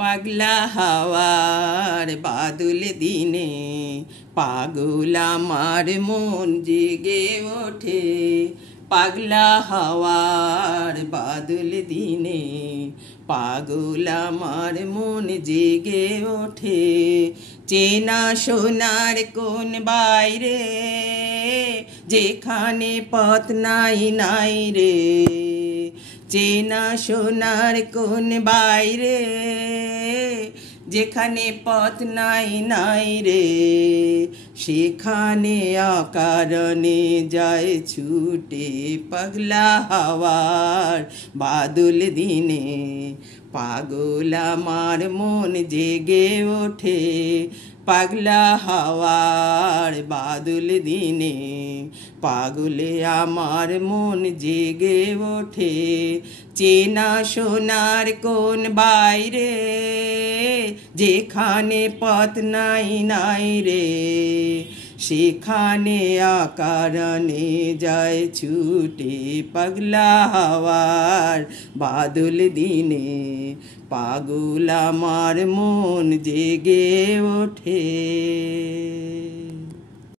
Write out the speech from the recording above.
পাগলা হাওয়ার বাদল দিনে পাগল আমার মন জেগে ওঠে। পাগলা হাওয়ার বাদল দিনে পাগল আমার মন জেগে ওঠে। চেনা সোনার কোন বাইরে যেখানে পথ নাই নাই রে। চেনা সোনার কোন বাইরে যেখানে পথ নাই নাই রে। সেখানে অকারণে যায় ছুটে পাগলা হাওয়ার বাদল দিনে পাগল আমার মন জেগে ওঠে। পাগলা হাওয়ার বাদল দিনে পাগলে আমার মন জেগে ওঠে। চেনা সোনার কোন বাইরে যেখানে পথ নাই নাই রে। সেখানে অকারণে যায় ছুটে পাগলা হাওয়ার বাদল দিনে পাগল আমার মন জেগে ওঠে।